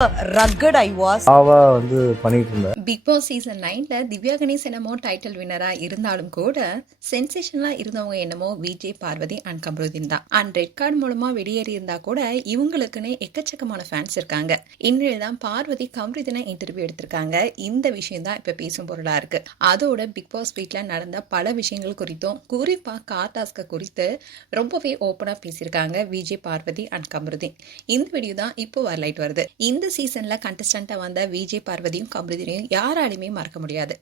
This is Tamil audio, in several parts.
rugged I was. பண்ணிட்டு இருந்தேன். பிக் பாஸ் சீசன் 9ல திவ்யா கணேஷ் என்னமோ டைட்டில் வினரா இருந்தாலும் கூட சென்சேஷனலா இருந்தவங்க என்னமோ விஜய், பார்வதி அண்ட் கமருதீன் தான். அண்ட் ரெட் கார்டு மூலமா வெளியேறி இருந்தா கூட இவங்களுக்குன்னு எக்கச்சக்கமான ஃபேன்ஸ் இருக்காங்க. இன்றைய தான் பார்வதி கமருதீனை இன்டர்வியூ எடுத்திருக்காங்க. இந்த விஷயம் தான் இப்ப பேசும் பொருளா இருக்கு. அதோட பிக் பாஸ் வீட்ல நடந்த பல விஷயங்கள் குறித்தும் குறிப்பா கார்டாஸ்க குறித்து ரொம்பவே ஓப்பனா பேசியிருக்காங்க விஜய், பார்வதி அண்ட் கமருதீன். இந்த வீடியோ தான் இப்போ வரலைட் வருது. இந்த சீசன்ல கண்டஸ்டண்டா வந்த விஜய், பார்வதியும் கமருதீனையும் யாராலுமே மறக்க முடியாது.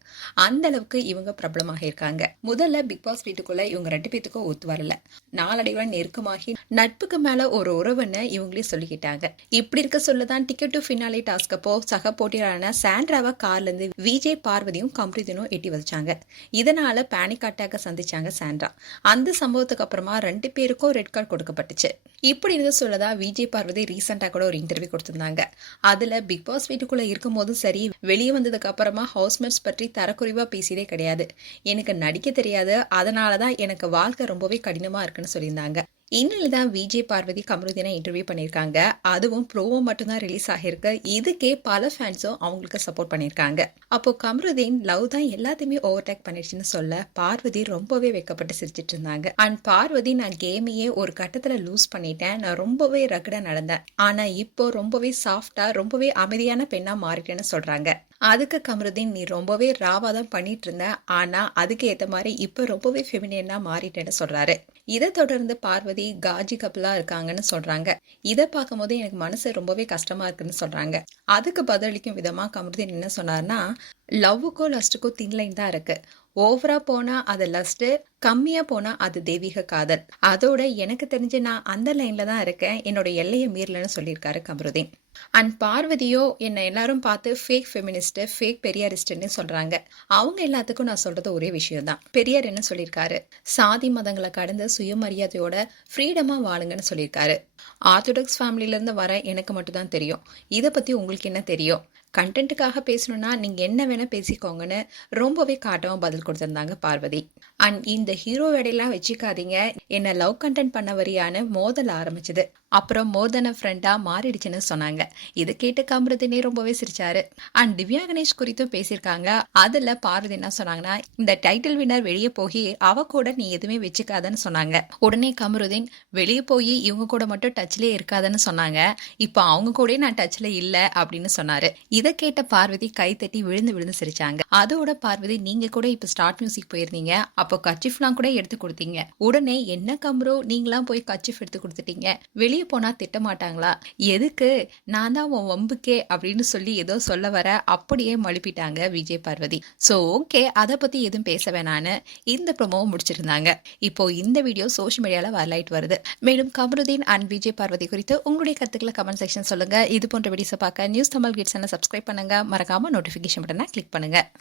அந்த அளவுக்கு இவங்க பிரபலமாக இருக்காங்க. முதல்ல பிக் பாஸ் வீட்டுக்குள்ள இவங்க 2 பேத்துக்கும் ஒத்து வரல. நாளடைவுல நெருக்கமாகி நட்புக்கு மேல ஒரு உறவுன்னு இவங்களே சொல்லிக்கிட்டாங்க. இப்படி இருக்க சொல்லதான் டிக்கெட் டு ஃபினாலே டாஸ்க் அப்போ சக போட்டியாளரான சாண்ட்ராவை கார்ல இருந்து விஜய், பார்வதியும் கமருதீனும் எட்டி வச்சாங்க. இதனால பேனிக் அட்டாக்க சந்திச்சாங்க சாண்ட்ரா. அந்த சம்பவத்துக்கு அப்புறமா 2 பேருக்கும் ரெட் கார்டு கொடுக்கப்பட்டுச்சு. இப்படி இருக்க சொல்லதான் விஜய், பார்வதி ரீசெண்டா கூட ஒரு இன்டர்வியூ கொடுத்திருந்தாங்க. அதுல பிக் பாஸ் வீட்டுக்குள்ள இருக்கும் போதும் சரி, வெளியே வந்ததுக்கு அப்புறமா ஹவுஸ்மேட்ஸ் பற்றி தரக்குறைவா பேசியதே கிடையாது. எனக்கு நடிக்க தெரியாது, அதனாலதான் எனக்கு வாழ்க்கை ரொம்பவே கடினமா இருக்குன்னு சொல்லியிருந்தாங்க. இன்னில தான் விஜய், பார்வதி கமருதீனை இன்டர்வியூ பண்ணியிருக்காங்க. அதுவும் ப்ரோவோ மட்டும்தான் ரிலீஸ் ஆகிருக்கு. இதுக்கே பல ஃபேன்ஸும் அவங்களுக்கு சப்போர்ட் பண்ணியிருக்காங்க. அப்போ கமருதீன் லவ் தான் எல்லாத்தையுமே ஓவர்டேக் பண்ணிடுச்சுன்னு சொல்ல பார்வதி ரொம்பவே வெக்கப்பட்டு சிரிச்சிட்டு இருந்தாங்க. அண்ட் பார்வதி, நான் கேமையே ஒரு கட்டத்துல லூஸ் பண்ணிட்டேன், நான் ரொம்பவே ரகடா நடந்தேன், ஆனா இப்போ ரொம்பவே சாஃப்டா ரொம்பவே அமைதியான பெண்ணா மாறிட்டேன்னு சொல்றாங்க. அதுக்கு கமருதீன், நீ ரொம்பவே ராவா தான் பண்ணிட்டு இருந்த, ஆனா அதுக்கு ஏத்த மாதிரி இப்ப ரொம்பவே ஃபெமினியனா மாறிட்டேன்னு சொல்றாரு. இதை தொடர்ந்து பார்வதி காஜி கப்பலா இருக்காங்கன்னு சொல்றாங்க. இதை பார்க்கும் போது எனக்கு மனசு ரொம்பவே கஷ்டமா இருக்குன்னு சொல்றாங்க. அதுக்கு பதிலளிக்கும் விதமா கமருதீன் என்ன சொன்னார்னா, லவ்வுக்கோ லஸ்ட்டுக்கோ தின் லைன் தான் இருக்கு. ஓவரா போனா அது லஸ்ட், கம்மியா போனா அது தெய்வீக காதல். அதோட எனக்கு தெரிஞ்சு நான் அந்த லைன்ல தான் இருக்கேன், என்னோட எல்லையை மீறலன்னு சொல்லியிருக்காரு கமருதீன். அண்ட் பார்வதியோ என்ன எல்லாரும் பார்த்து ஃபேக் ஃபெமினிஸ்ட், ஃபேக் பெரியாரிஸ்ட்னு சொல்றாங்க. அவங்க எல்லாத்துக்கும் நான் சொல்றது ஒரே விஷயம் தான். பெரியார் என்ன சொல்லியிருக்காரு, சாதி மதங்களை கடந்து சுயமரியாதையோட ஃப்ரீடமா வாழுங்கன்னு சொல்லியிருக்காரு. ஆர்த்தடாக்ஸ் ஃபேமிலில இருந்து வர எனக்கு மட்டும் தான் தெரியும். இதை பத்தி உங்களுக்கு என்ன தெரியும்? கண்டென்ட்டுக்காக பேசணும்னா நீங்க என்ன வேணா பேசிக்கோங்கன்னு ரொம்பவே காட்டவும் பதில் கொடுத்திருந்தாங்க பார்வதி. அண்ட் இந்த ஹீரோ வேடையெல்லாம் வச்சுக்காதீங்க, என்ன லவ் கண்டென்ட் பண்ண வரியான்னு மோதல் ஆரம்பிச்சது. அப்புறம் மோர் தென் அ ஃப்ரெண்டா மாறிடுச்சுன்னு சொன்னாங்க. இது கேட்டு கமருதீனே ரொம்பவே சிரிச்சாரு. அண்ட் திவ்யா கணேஷ் குறித்தும் பேசியிருக்காங்க. அதுல பார்வதி என்ன சொன்னாங்கன்னா, இந்த டைட்டில் வின்னர் வெளியே போய் அவ கூட நீ எதுவுமே வச்சுக்காதன்னு சொன்னாங்க. உடனே கமருதீன், வெளியே போய் இவங்க கூட மட்டும் டச்லயே இருக்காதுன்னு சொன்னாங்க, இப்போ அவங்க கூட நான் டச்ல இல்ல அப்படின்னு சொன்னாரு. இதை கேட்ட பார்வதி கை தட்டி விழுந்து விழுந்து சிரிச்சாங்க. அதோட பார்வதி, நீங்க கூட இப்ப ஸ்டார்ட் மியூசிக் போயிருந்தீங்க, அப்போ கச்சிஃப்லாம் கூட எடுத்து கொடுத்தீங்க. உடனே என்ன கமரோ, நீங்களாம் போய் கச்சிஃப் எடுத்து கொடுத்துட்டீங்க, வெளியே போனா திட்ட மாட்டாங்களா, எதுக்கு, நான் தான் உன் வம்புக்கே அப்படின்னு சொல்லி ஏதோ சொல்ல வர அப்படியே மழுப்பிட்டாங்க விஜய், பார்வதி. ஸோ ஓகே, அதை பத்தி எதுவும் பேச வேணான்னு இந்த ப்ரோமோவை முடிச்சிருந்தாங்க. இப்போ இந்த வீடியோ சோஷியல் மீடியால வரலாயிட்டு வருது. மேலும் கமருதீன் அண்ட் விஜய், பார்வதி குறித்து உங்களுடைய கருத்துக்களை கமெண்ட் செக்ஷன் சொல்லுங்க. இது போன்ற வீடியோஸை பார்க்க நியூஸ் தமிழ் கிட்ஸ் சப்ஸ்கிரைப் பண்ணுங்க. மறக்காம நோட்டிஃபிகேஷன் பட்டனை கிளிக் பண்ணுங்க.